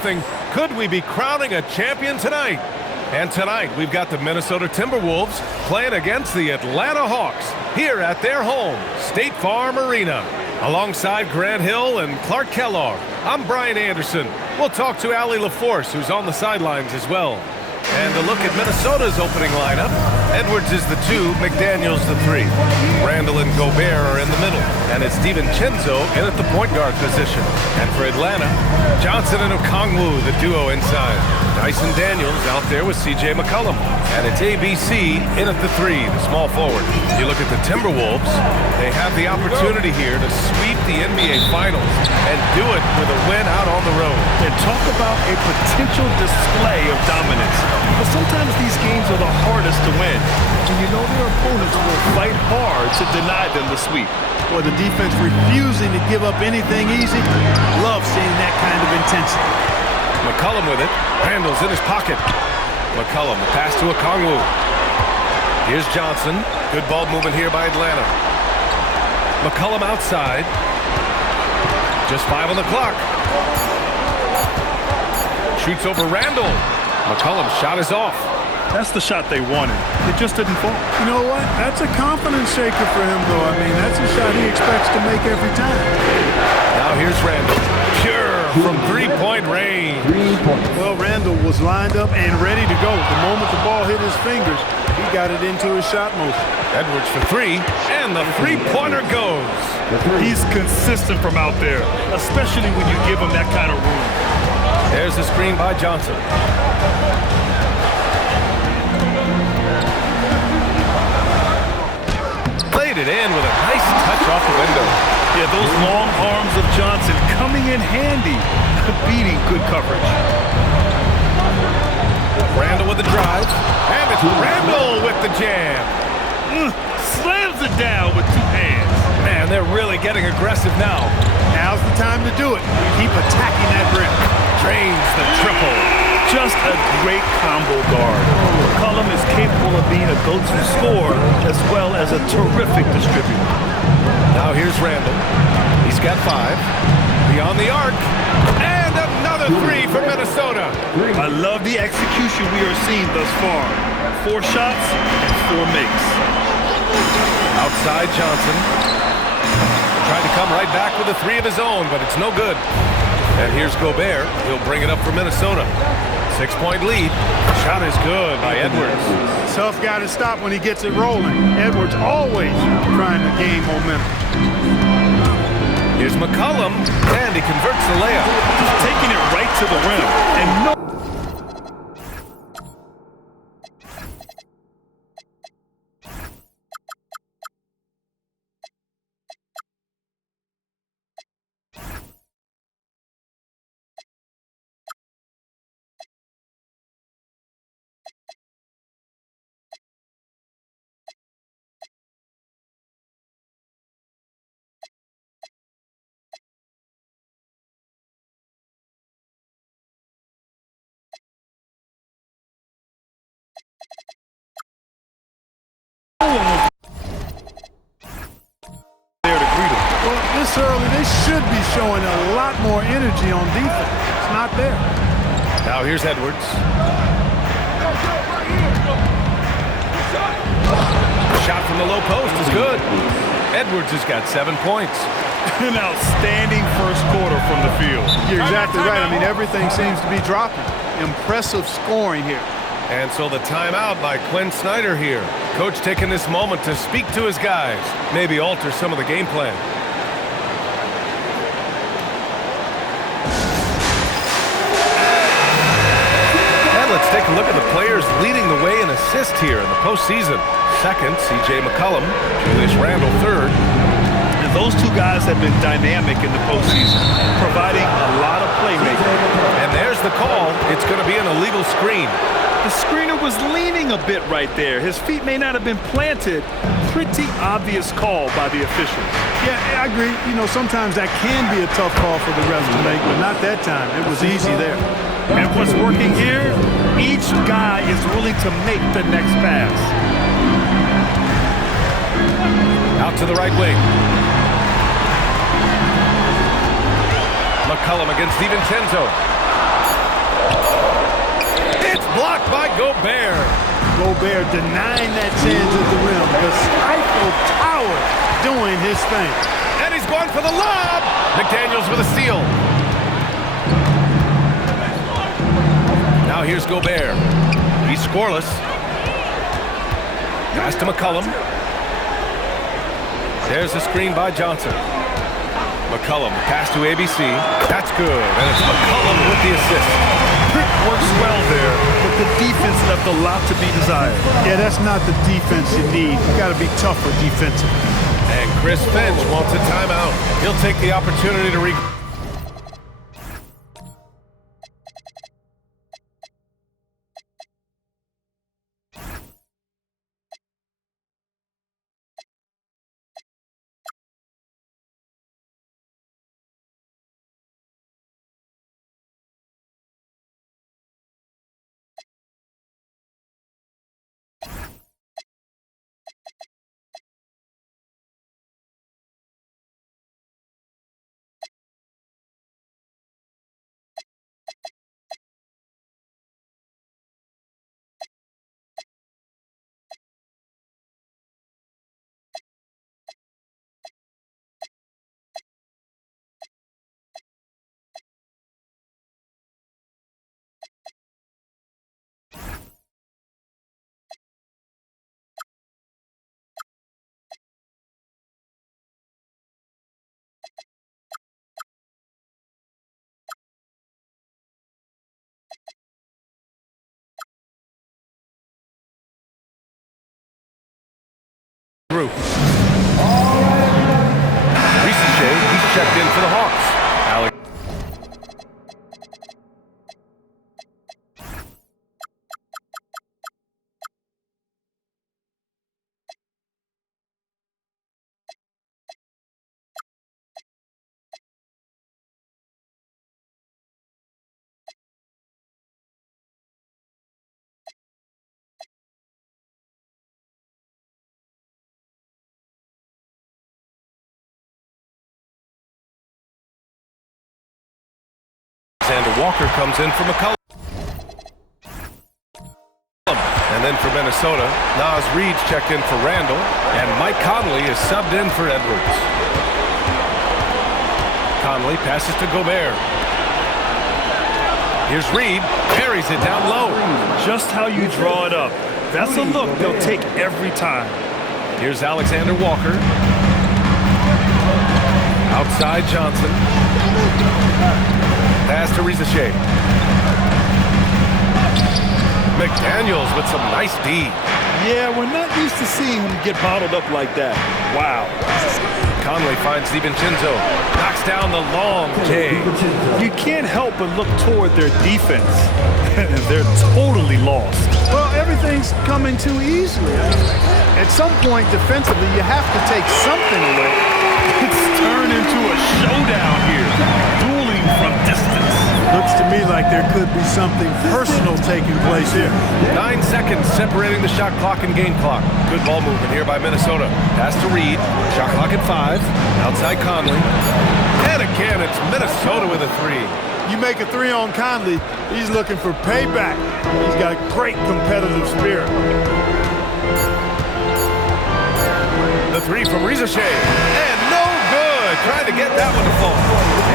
Could we be crowning a champion tonight? And tonight, we've got the Minnesota Timberwolves playing against the Atlanta Hawks here at their home, State Farm Arena. Alongside Grant Hill and Clark Kellogg, I'm Brian Anderson. We'll talk to Allie LaForce, who's on the sidelines as well. And a look at Minnesota's opening lineup. Edwards is the 2, McDaniels the 3. Randall and Gobert are in the middle. And it's DiVincenzo in at the point guard position. And for Atlanta, Johnson and Okongwu, the duo inside. Dyson Daniels out there with C.J. McCollum. And it's ABC in at the 3, the small forward. You look at the Timberwolves, they have the opportunity here to sweep the NBA Finals and do it with a win out on the road. And talk about a potential display of dominance. But sometimes these games are the hardest to win. And you know their opponents will fight hard to deny them the sweep. Or the defense refusing to give up anything easy. Love seeing that kind of intensity. McCollum with it. Randall's in his pocket. McCollum, the pass to Okongwu. Here's Johnson. Good ball movement here by Atlanta. McCollum outside. Just 5 on the clock. Shoots over Randall. McCollum's shot is off. That's the shot they wanted. It just didn't fall. You know what? That's a confidence shaker for him, though. I mean, that's a shot he expects to make every time. Now here's Randall. Pure from three-point range. Well, Randall was lined up and ready to go. The moment the ball hit his fingers, he got it into his shot motion. Edwards for 3, and the three-pointer goes. He's consistent from out there, especially when you give him that kind of room. There's the screen by Johnson. Played it in with a nice touch off the window. Yeah, those long arms of Johnson coming in handy, beating good coverage. Randall with the drive, and it's Randall with the jam. Slams it down with 2 hands. Man, they're really getting aggressive now. Now's the time to do it. Keep attacking that rim. Drains the triple. Just a great combo guard. McCollum is capable of being a go-to scorer as well as a terrific distributor. Now here's Randall. He's got 5. Beyond the arc. And another 3 for Minnesota. I love the execution we are seeing thus far. 4 shots and 4 makes. Outside Johnson. Tried to come right back with a 3 of his own, but it's no good. And here's Gobert. He'll bring it up for Minnesota. 6-point lead. Shot is good by Edwards. Tough guy to stop when he gets it rolling. Edwards always trying to gain momentum. Here's McCollum, and he converts the layup. Just taking it right to the rim. And no. There to greet him. Well, this early, they should be showing a lot more energy on defense. It's not there. Now here's Edwards. Shot from the low post is good. Edwards has got 7 points. An outstanding first quarter from the field. You're exactly right. I mean, everything seems to be dropping. Impressive scoring here. And so the timeout by Quinn Snyder here. Coach taking this moment to speak to his guys. Maybe alter some of the game plan. And let's take a look at the players leading the way in assists here in the postseason. Second, C.J. McCollum. Julius Randle, third. And those 2 guys have been dynamic in the postseason, providing a lot of playmaking. And there's the call. It's going to be an illegal screen. The screener was leaning a bit right there. His feet may not have been planted. Pretty obvious call by the officials. Yeah, I agree. You know, sometimes that can be a tough call for the refs to make, but not that time. It was easy there. And what's working here, each guy is willing to make the next pass. Out to the right wing. McCollum against DiVincenzo. blocked by Gobert. Gobert denying that chance at the rim. The Eiffel Tower doing his thing. And he's going for the lob. McDaniels with a steal. Now here's Gobert. He's scoreless. Pass to McCollum. There's a screen by Johnson. McCollum, pass to ABC. That's good. And it's McCollum with the assist. Pick works well there, but the defense left a lot to be desired. Yeah, that's not the defense you need. You got to be tougher defensively. And Chris Finch wants a timeout. He'll take the opportunity to through. Risacher, he's checked in for the Hawks. Alex. Alexander Walker comes in for McCollum. And then for Minnesota, Naz Reid's checked in for Randall, and Mike Conley is subbed in for Edwards. Conley passes to Gobert. Here's Reid, carries it down low. Just how you draw it up. That's a look they'll take every time. Here's Alexander Walker. Outside Johnson. Pass to Risacher. McDaniels with some nice D. Yeah, we're not used to seeing him get bottled up like that. Wow. Conley finds DiVincenzo. Knocks down the long J. You can't help but look toward their defense. They're totally lost. Well, everything's coming too easily. At some point, defensively, you have to take something away. It's turned into a showdown here. Dueling from distance. Looks to me like there could be something personal taking place here. 9 seconds separating the shot clock and game clock. Good ball movement here by Minnesota. Pass to Reid. Shot clock at 5. Outside Conley. And again, it's Minnesota with a 3. You make a 3 on Conley, he's looking for payback. He's got great competitive spirit. The 3 from Risacher. And no good. Trying to get that one to fall.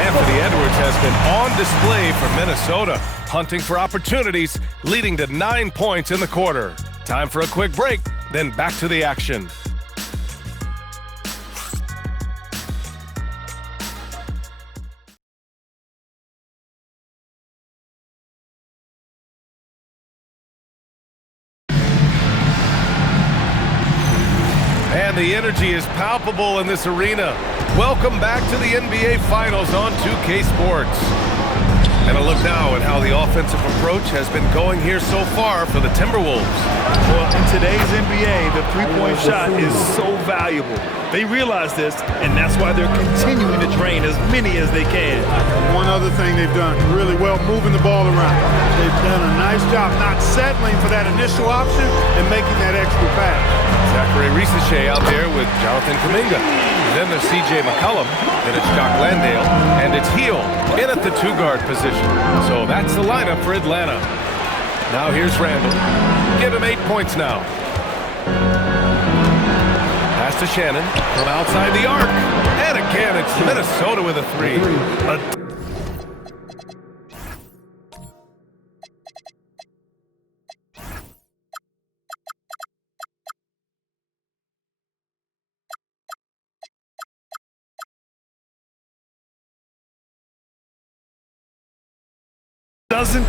Anthony Edwards has been on display for Minnesota, hunting for opportunities, leading to 9 points in the quarter. Time for a quick break, then back to the action. And the energy is palpable in this arena. Welcome back to the NBA Finals on 2K Sports. And a look now at how the offensive approach has been going here so far for the Timberwolves. Well, in today's NBA, the three-point shot is so valuable. They realize this, and that's why they're continuing to drain as many as they can. One other thing they've done really well, moving the ball around. They've done a nice job not settling for that initial option and making that extra pass. Zachary Risacher out there with Jonathan Kuminga. Then there's C.J. McCollum, then it's Jock Landale, and it's Hield in at the 2-guard position. So that's the lineup for Atlanta. Now here's Randall. Give him 8 points now. Pass to Shannon from outside the arc. And again, it's Minnesota with a 3. Doesn't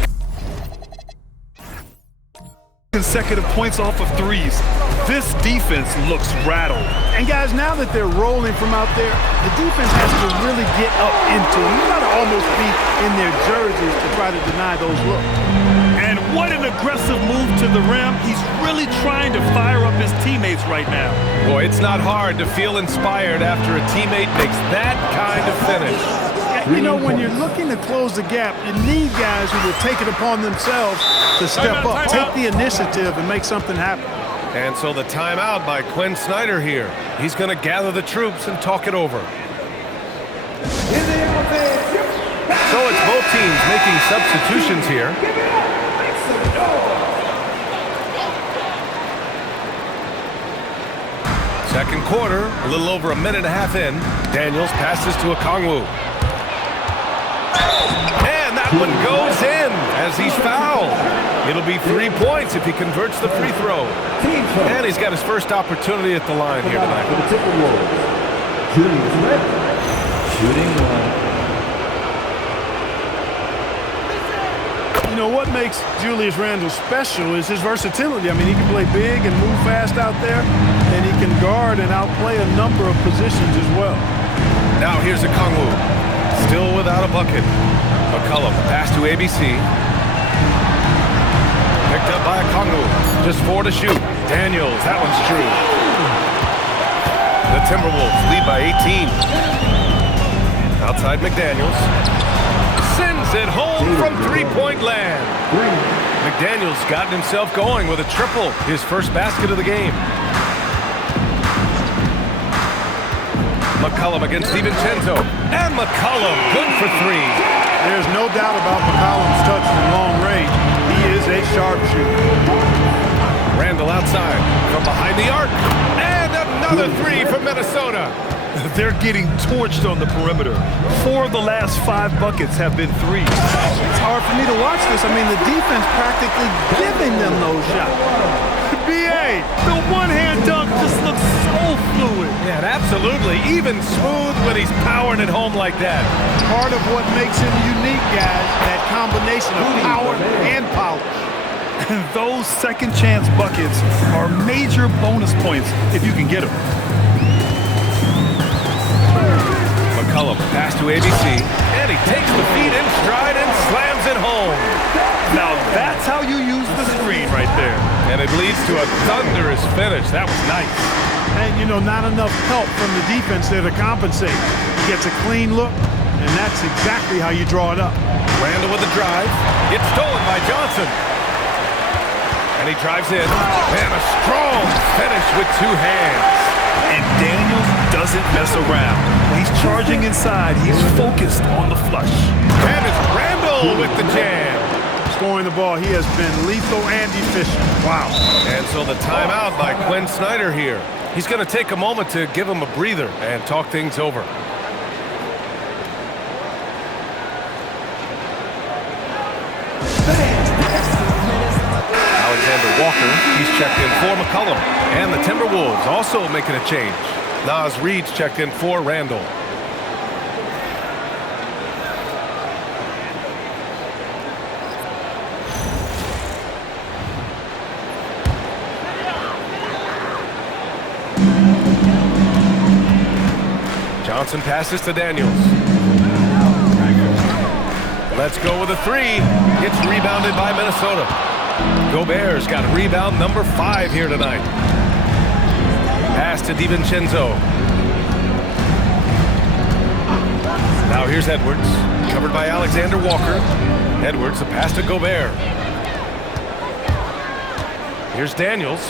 consecutive points off of threes. This defense looks rattled. And guys, now that they're rolling from out there, the defense has to really get up into them. You got to almost be in their jerseys to try to deny those looks. And what an aggressive move to the rim. He's really trying to fire up his teammates right now. Boy, it's not hard to feel inspired after a teammate makes that kind of finish. You know, when you're looking to close the gap, you need guys who will take it upon themselves to step up, take the initiative, and make something happen. And so the timeout by Quinn Snyder here. He's going to gather the troops and talk it over. So it's both teams making substitutions here. Second quarter, a little over a minute and a half in. Daniels passes to Okongwu. And that one goes in as he's fouled. It'll be 3 points if he converts the free throw. And he's got his first opportunity at the line here tonight. Shooting one. You know, what makes Julius Randle special is his versatility. I mean, he can play big and move fast out there, and he can guard and outplay a number of positions as well. Now here's Okongwu. Still without a bucket. McCollum, pass to ABC. Picked up by Okongwu. Just 4 to shoot. Daniels, that one's true. The Timberwolves lead by 18. Outside McDaniels. Sends it home from three-point land. McDaniels gotten himself going with a triple. His first basket of the game. McCollum against DiVincenzo. And McCollum, good for 3. There's no doubt about McCollum's touch from long range. He is a sharpshooter. Randall outside from behind the arc. And another 3 for Minnesota. They're getting torched on the perimeter. 4 of the last 5 buckets have been threes. It's hard for me to watch this. I mean, the defense practically giving them those shots. B.A., the one-hand dunk just looks so fluid. Yeah, absolutely. Even smooth when he's powering it home like that. Part of what makes him unique, guys, that combination of power and polish. Those second-chance buckets are major bonus points if you can get them. McCollum, pass to ABC, and he takes the feed in stride and slams it home. Now that's how you use the screen right there. And it leads to a thunderous finish. That was nice. And, you know, not enough help from the defense there to compensate. He gets a clean look, and that's exactly how you draw it up. Randall with the drive. Gets stolen by Johnson. And he drives in. And a strong finish with 2 hands. And Daniels doesn't mess around. When he's charging inside, he's focused on the flush. And it's Randall with the jam. Scoring the ball, he has been lethal and efficient. Wow. And so the timeout by Quinn Snyder here. He's going to take a moment to give him a breather and talk things over. Alexander Walker, he's checked in for McCollum. And the Timberwolves also making a change. Naz Reid's checked in for Randall. Johnson passes to Daniels. Let's go with a 3. Gets rebounded by Minnesota. Gobert's got rebound number 5 here tonight. Pass to DiVincenzo. Now here's Edwards. Covered by Alexander Walker. Edwards, a pass to Gobert. Here's Daniels.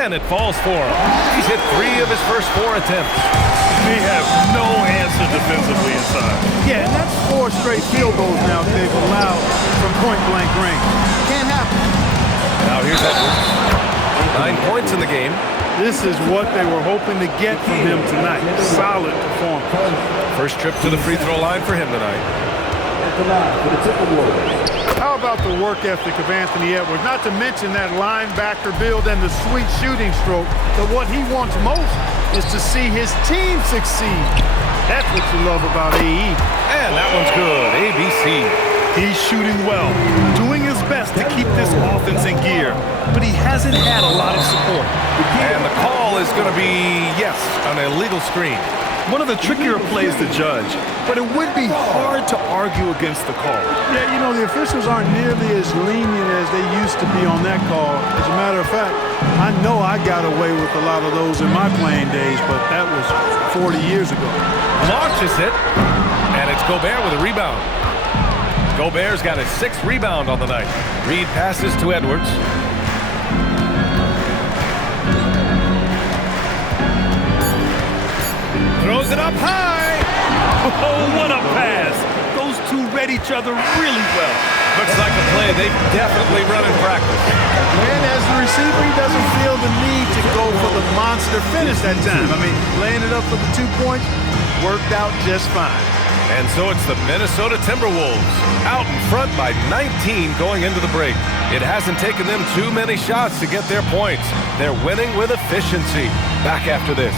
And it falls for him. He's hit 3 of his first 4 attempts. They have no answer defensively inside. Yeah, and that's 4 straight field goals now they've allowed from point-blank range. can't happen. Now here's Edwards. 9 points in the game. This is what they were hoping to get from him tonight. Solid performance. First trip to the free throw line for him tonight. How about the work ethic of Anthony Edwards? Not to mention that linebacker build and the sweet shooting stroke. But what he wants most is to see his team succeed. That's what you love about AE. And that one's good. ABC. He's shooting well, doing his best to keep this offense in gear, but he hasn't had a lot of support. And the call is going to be, yes, an illegal screen. One of the trickier plays to judge, but it would be hard to argue against the call. Yeah, you know, the officials aren't nearly as lenient as they used to be on that call. As a matter of fact, I know I got away with a lot of those in my playing days, but that was 40 years ago. Launches it, and it's Gobert with a rebound. Gobert's got his 6th rebound on the night. Reed passes to Edwards. Throws it up high. Oh, what a pass! Those two read each other really well. Looks like a play they've definitely run in practice. And as the receiver, he doesn't feel the need to go for the monster finish that time. I mean, laying it up for the 2 points worked out just fine. And so it's the Minnesota Timberwolves out in front by 19 going into the break. It hasn't taken them too many shots to get their points. They're winning with efficiency. Back after this.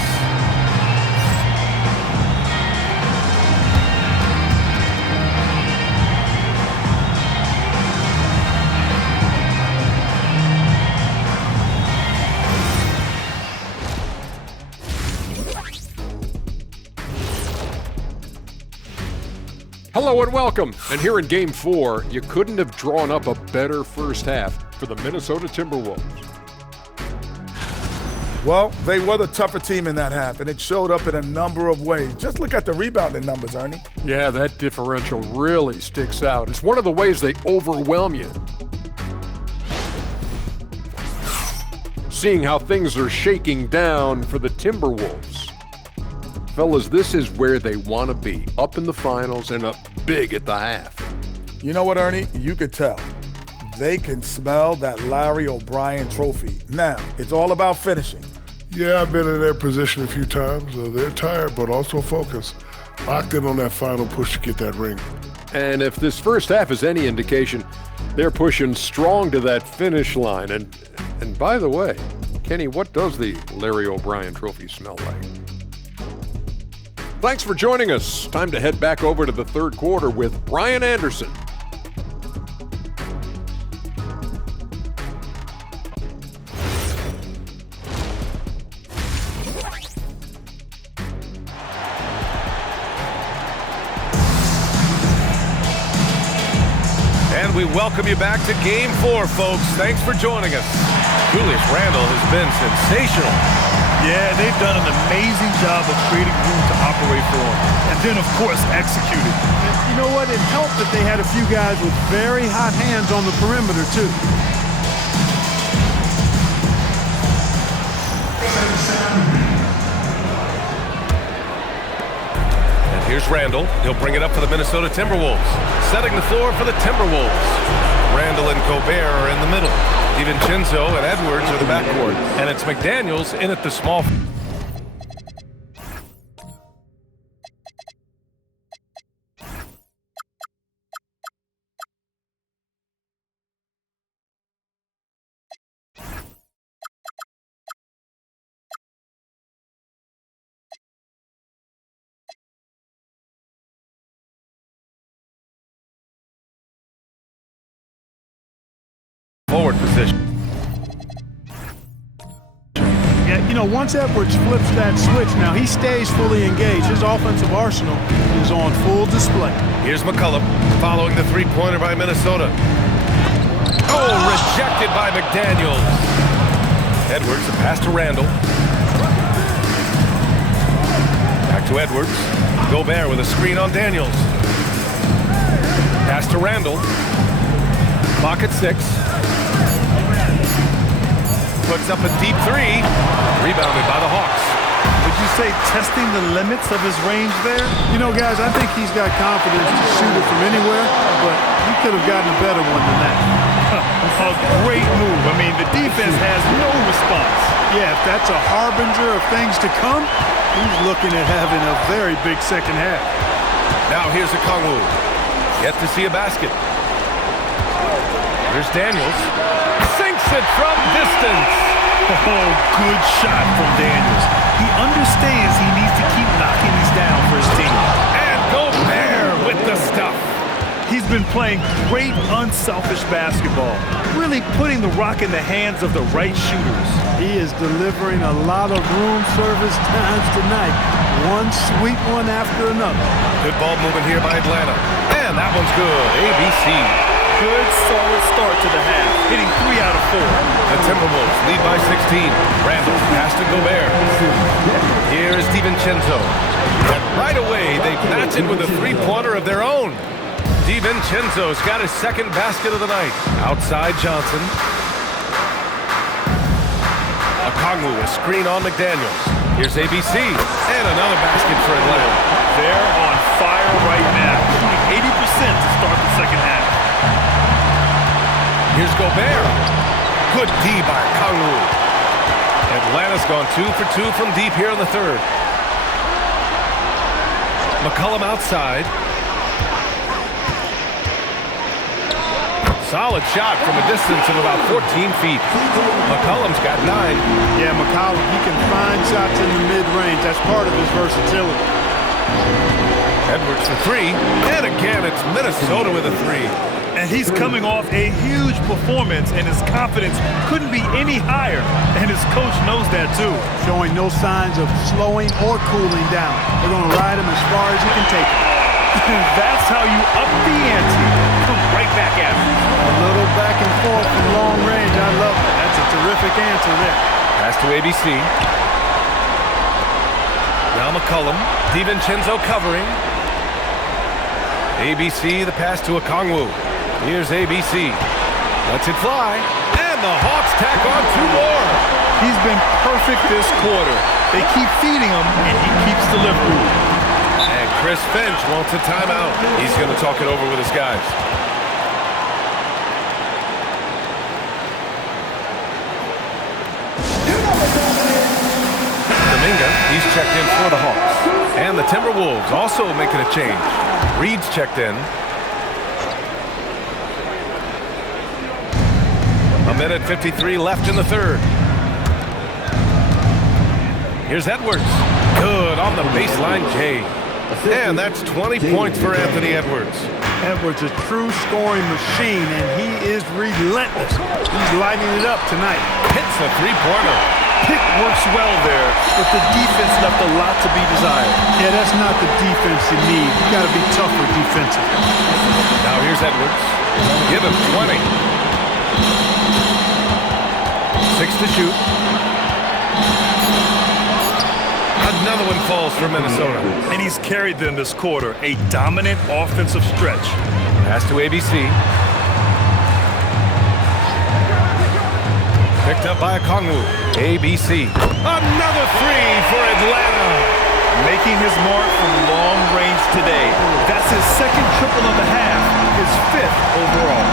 Hello and welcome. And here in Game 4, you couldn't have drawn up a better first half for the Minnesota Timberwolves. Well, they were the tougher team in that half, and it showed up in a number of ways. Just look at the rebounding numbers, Ernie. Yeah, that differential really sticks out. It's one of the ways they overwhelm you. Seeing how things are shaking down for the Timberwolves. Fellas, this is where they want to be, up in the finals and up big at the half. You know what, Ernie? You could tell. They can smell that Larry O'Brien trophy. Now, it's all about finishing. Yeah, I've been in their position a few times. They're tired, but also focused. Locked in on that final push to get that ring. And if this first half is any indication, they're pushing strong to that finish line. And by the way, Kenny, what does the Larry O'Brien trophy smell like? Thanks for joining us. Time to head back over to the third quarter with Brian Anderson. And we welcome you back to Game 4, folks. Thanks for joining us. Julius Randle has been sensational. Yeah, they've done an amazing job of creating room to operate for him. And then, of course, executing. You know what? It helped that they had a few guys with very hot hands on the perimeter, too. And here's Randle. He'll bring it up for the Minnesota Timberwolves. Setting the floor for the Timberwolves. Randle and Gobert are in the middle. DiVincenzo and Edwards are the backcourt. And it's McDaniels in at the small. Forward position. Yeah, you know, once Edwards flips that switch, now he stays fully engaged. His offensive arsenal is on full display. Here's McCollum following the three-pointer by Minnesota. Oh, rejected by McDaniels. Edwards, a pass to Randle. Back to Edwards. Gobert with a screen on Daniels. Pass to Randle. Clock at 6. Puts up a deep three. Rebounded by the Hawks. Would you say testing the limits of his range there? You know, guys, I think he's got confidence to shoot it from anywhere, but he could have gotten a better one than that. A great move. I mean, the defense has no response. Yeah, if that's a harbinger of things to come, he's looking at having a very big second half. Now here's Okongwu. Yet to see a basket. Here's Daniels. Sinks it from distance. Oh, good shot from Daniels. He understands he needs to keep knocking these down for his team. And Gobert with the stuff. He's been playing great, unselfish basketball, really putting the rock in the hands of the right shooters. He is delivering a lot of room service times tonight. One sweet one after another. Good ball movement here by Atlanta. And that one's good. ABC. Good, solid start to the half, hitting 3 out of 4. The Timberwolves lead by 16. Randall pass to Gobert. Here is DiVincenzo. And right away, they match it with a three-pointer of their own. DiVincenzo's got his second basket of the night. Outside Johnson. Okongwu, a screen on McDaniels. Here's ABC. And another basket for Atlanta. They're on fire right now, shooting 80% to start the second half. Here's Gobert. Good D by Okongwu. Atlanta's gone 2 for 2 from deep here in the third. McCollum outside. Solid shot from a distance of about 14 feet. McCollum's got 9. Yeah, McCollum, he can find shots in the mid-range. That's part of his versatility. Edwards for 3. And again, it's Minnesota with a 3. And he's coming off a huge performance, and his confidence couldn't be any higher. And his coach knows that, too. Showing no signs of slowing or cooling down. They're going to ride him as far as he can take him. That's how you up the ante. Come right back at him. A little back and forth from long range. I love it. That's a terrific answer there. Pass to ABC. Now McCollum. DiVincenzo covering. ABC, the pass to Okongwu. Here's ABC. Lets it fly. And the Hawks tack on 2 more. He's been perfect this quarter. They keep feeding him, and he keeps delivering. And Chris Finch wants a timeout. He's going to talk it over with his guys. Dominga, he's checked in for the Hawks. And the Timberwolves also making a change. Reed's checked in. A minute 53 left in the third. Here's Edwards. Good on the baseline, Jay. And that's 20 points for Anthony Edwards. Edwards, a true scoring machine, and he is relentless. He's lighting it up tonight. Hits the three-pointer. Pick works well there, but the defense left a lot to be desired. Yeah, that's not the defense you need. You got to be tougher defensively. Now here's Edwards. Give him 20. 6 to shoot. Another one falls for Minnesota. And he's carried them this quarter. A dominant offensive stretch. Pass to ABC. Picked up by Okongwu. ABC. Another 3 for Atlanta. Making his mark from long range today. That's his second triple of the half, his 5th overall.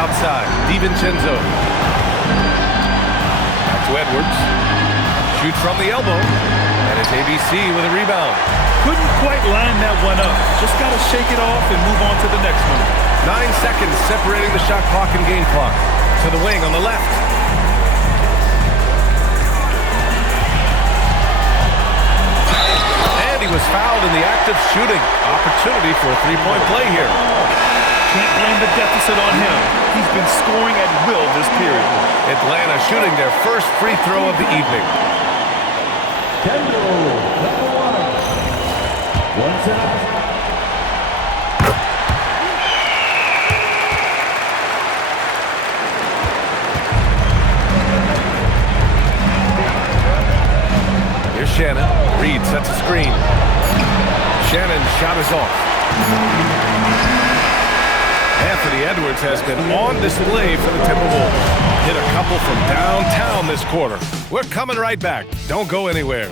Outside, DiVincenzo. Back to Edwards. Shoots from the elbow. And it's ABC with a rebound. Couldn't quite line that one up. Just got to shake it off and move on to the next one. 9 seconds separating the shot clock and game clock. To the wing on the left. And he was fouled in the act of shooting. Opportunity for a three-point play here. Can't blame the deficit on him. He's been scoring at will this period. Atlanta shooting their first free throw of the evening. Here's Shannon. Reed sets a screen. Shannon's shot is off. Anthony Edwards has been on display for the Timberwolves. Hit a couple from downtown this quarter. We're coming right back. Don't go anywhere.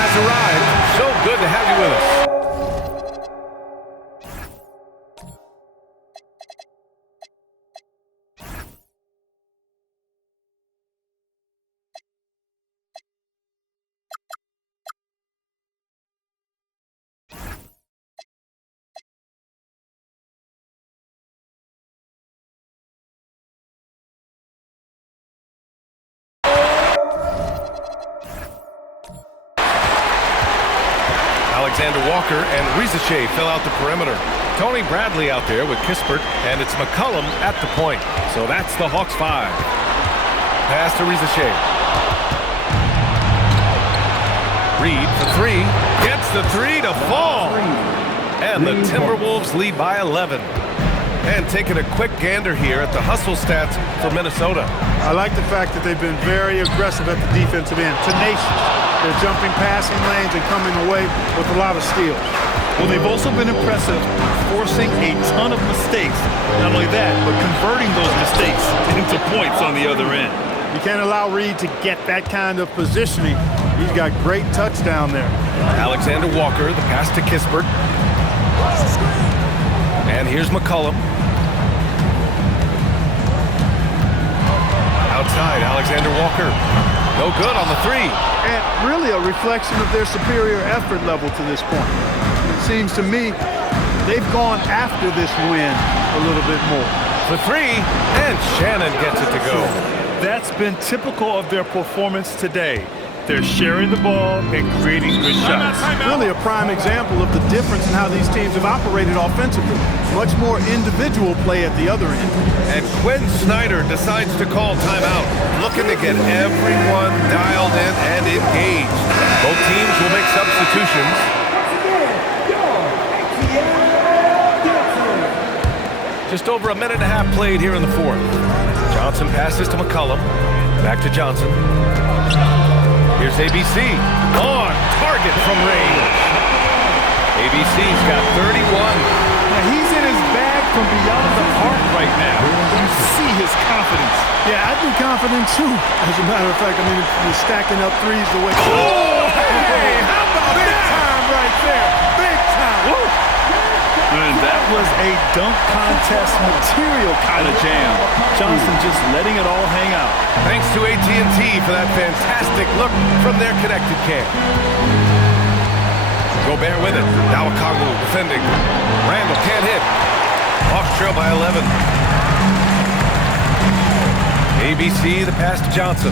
has arrived. So good to have you with us. Alexander Walker and Rizachet fill out the perimeter. Tony Bradley out there with Kispert, and it's McCollum at the point. So that's the Hawks 5. Pass to Rizachet. Reed for 3. Gets the 3 to fall. And the Timberwolves lead by 11. And taking a quick gander here at the hustle stats for Minnesota. I like the fact that they've been very aggressive at the defensive end. Tenacious. They're jumping passing lanes and coming away with a lot of steals. Well, they've also been impressive, forcing a ton of mistakes. Not only that, but converting those mistakes into points on the other end. You can't allow Reed to get that kind of positioning. He's got great touch down there. Alexander Walker, the pass to Kispert. And here's McCollum. Outside, Alexander Walker. No good on the 3. And really a reflection of their superior effort level to this point. It seems to me they've gone after this win a little bit more. For 3, and Shannon gets it to go. That's been typical of their performance today. They're sharing the ball and creating good shots. Really a prime example of the difference in how these teams have operated offensively. Much more individual play at the other end. And Quinn Snyder decides to call timeout, looking to get everyone dialed in and engaged. Both teams will make substitutions. Just over a minute and a half played here in the 4th. Johnson passes to McCollum. Back to Johnson. Here's ABC. On target from range. ABC's got 31. Now he's in his bag from beyond the arc right now. You see his confidence. Yeah, I'd be confident too. As a matter of fact, I mean, he's stacking up threes the way. Oh, hey, how about big that? time right there. Big time. Woo. And that was a dunk contest material kind of jam. Johnson just letting it all hang out. Thanks to AT&T for that fantastic look from their connected cam. Gobert with it. Dawakagu defending. Randall can't hit. Hawks trail by 11. ABC, the pass to Johnson.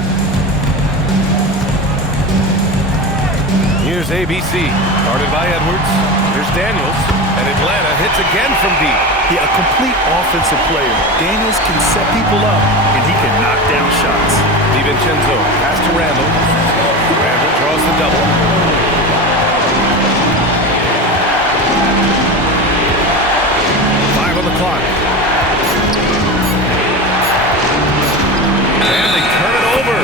Here's ABC. Guarded by Edwards. Here's Daniels. And Atlanta hits again from deep. Yeah, a complete offensive player. Daniels can set people up, and he can knock down shots. DiVincenzo, pass to Randall. Randall draws the double. On the clock. And they turn it over.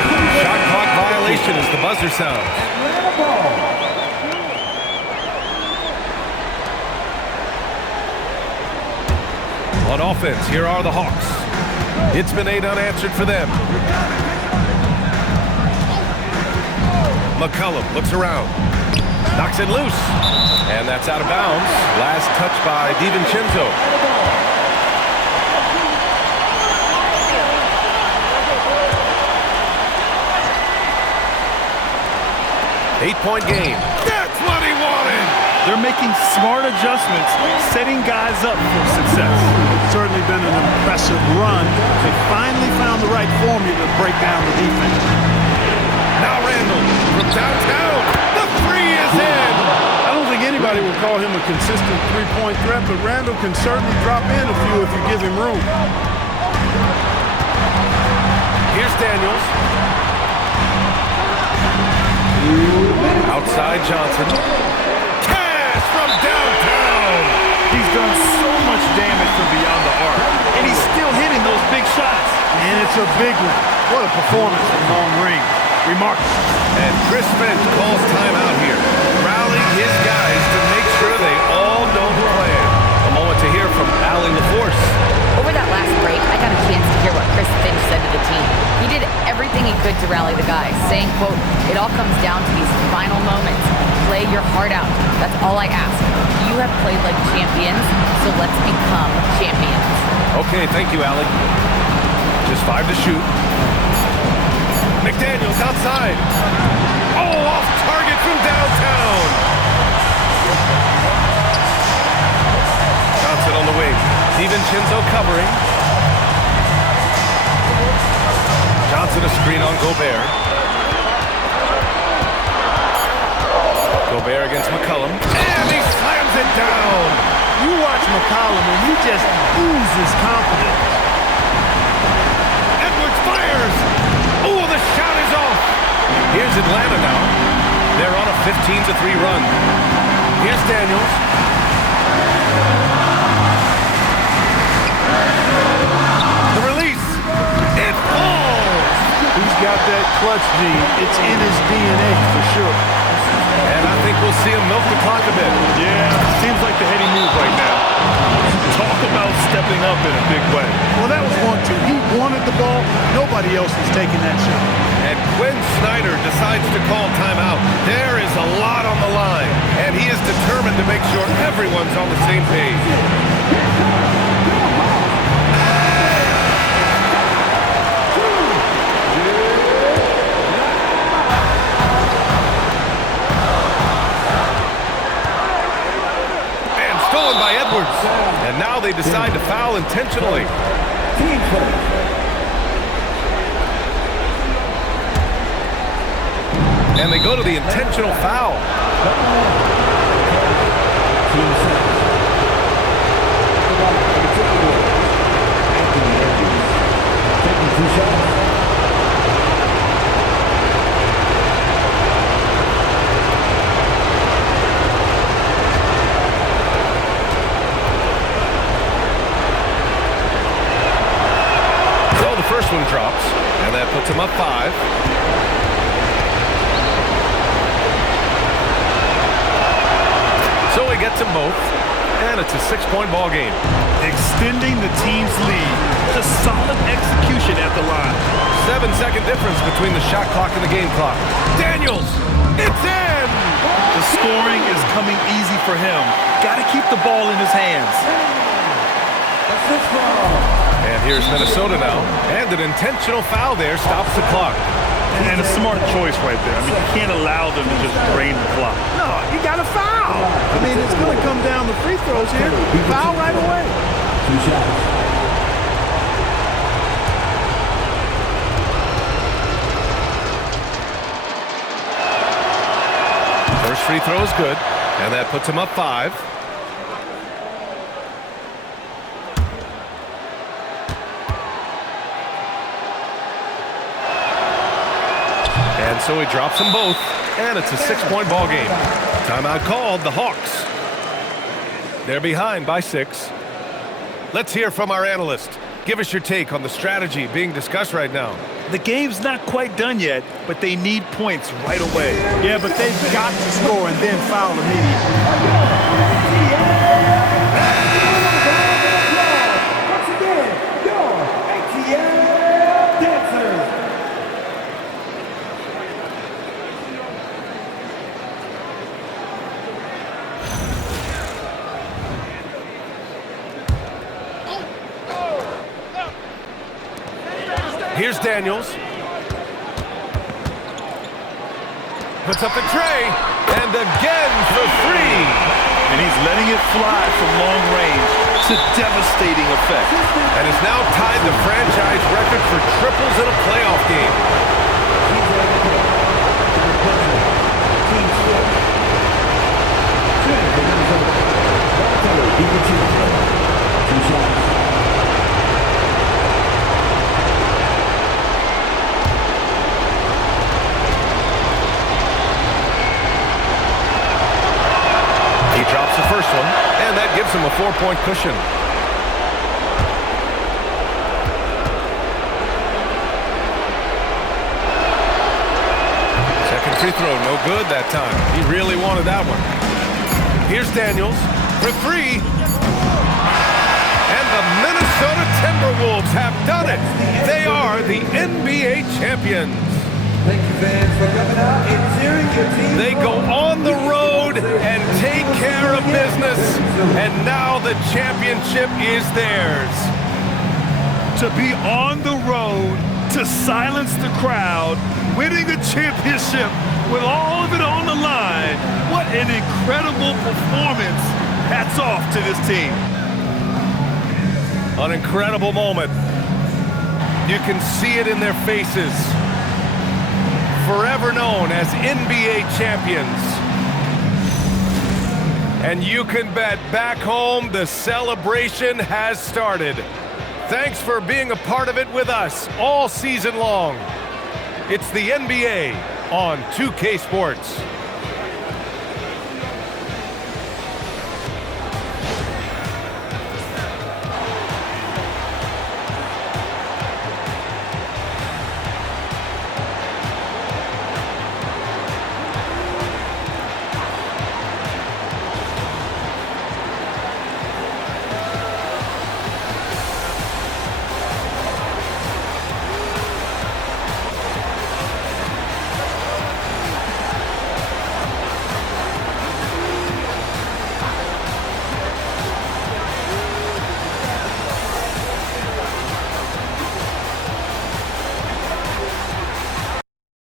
Shot clock violation as the buzzer sounds. On offense, here are the Hawks. It's been 8 unanswered for them. McCollum looks around. Knocks it loose. And that's out of bounds. Last touch by DiVincenzo. 8-point game. That's what he wanted! They're making smart adjustments, setting guys up for success. It's certainly been an impressive run. They finally found the right formula to break down the defense. Now Randall from downtown. The 3 is in! I don't think anybody will call him a consistent three-point threat, but Randall can certainly drop in a few if you give him room. Here's Daniels. Outside Johnson. Cash from downtown! He's done so much damage from beyond the arc, and he's still hitting those big shots. And it's a big one. What a performance from long range. Remarkable. And Chris Finch calls timeout here, rallying his guys to make sure they all know the plan. A moment to hear from Allie LaForce. Over that last break, I got a chance to hear what Chris Finch said to the team. He did everything he could to rally the guys, saying, quote, "It all comes down to these final moments. your heart out. That's all I ask. You have played like champions, so let's become champions. Okay, thank you, Allie. Just 5 to shoot. McDaniels outside. Oh, off target from downtown. Johnson on the wing. DiVincenzo covering. Johnson a screen on Gobert. Gobert against McCollum. And he slams it down. You watch McCollum and he just oozes confidence. Edwards fires. Oh, the shot is off. Here's Atlanta now. They're on a 15-3 run. Here's Daniels. The release. It falls. He's got that clutch gene. It's in his DNA for sure. And I think we'll see him milk the clock a bit. Yeah, seems like the heady move right now. Talk about stepping up in a big way. Well, that was 1-2. He wanted the ball. Nobody else was taking that shot. And Quinn Snyder decides to call timeout. There is a lot on the line, and he is determined to make sure everyone's on the same page. And stolen by Edwards. And now they decide to foul intentionally. And they go to the intentional foul. So the first one drops, and that puts him up 5. So he gets them both, and it's a 6-point ball game. Extending the team's lead. Just solid execution at the line. 7-second difference between the shot clock and the game clock. Daniels, it's in! The scoring is coming easy for him. Got to keep the ball in his hands. And here's Minnesota now, and an intentional foul there stops the clock. And a smart choice right there. I mean, you can't allow them to just drain the clock. No, you got to foul. I mean, it's going to come down to free throws here. Foul right away. First free throw is good, and that puts him up 5. And so he drops them both, and it's a 6-point ball game. Timeout called, the Hawks. They're behind by 6. Let's hear from our analyst. Give us your take on the strategy being discussed right now. The game's not quite done yet, but they need points right away. Yeah, but they've got to score and then foul immediately. Here's Daniels. Puts up the tray, and again for 3. And he's letting it fly from long range to devastating effect. And has now tied the franchise record for triples in a playoff game. He drops the first one, and that gives him a 4-point cushion. Second free throw, no good that time. He really wanted that one. Here's Daniels for 3. And the Minnesota Timberwolves have done it. They are the NBA champions. Thank you, fans, for coming out and cheering your team. They go on the road And now the championship is theirs. To be on the road, to silence the crowd, winning a championship with all of it on the line. What an incredible performance. Hats off to this team. An incredible moment. You can see it in their faces. Forever known as NBA champions. And you can bet back home the celebration has started. Thanks for being a part of it with us all season long. It's the NBA on 2K Sports.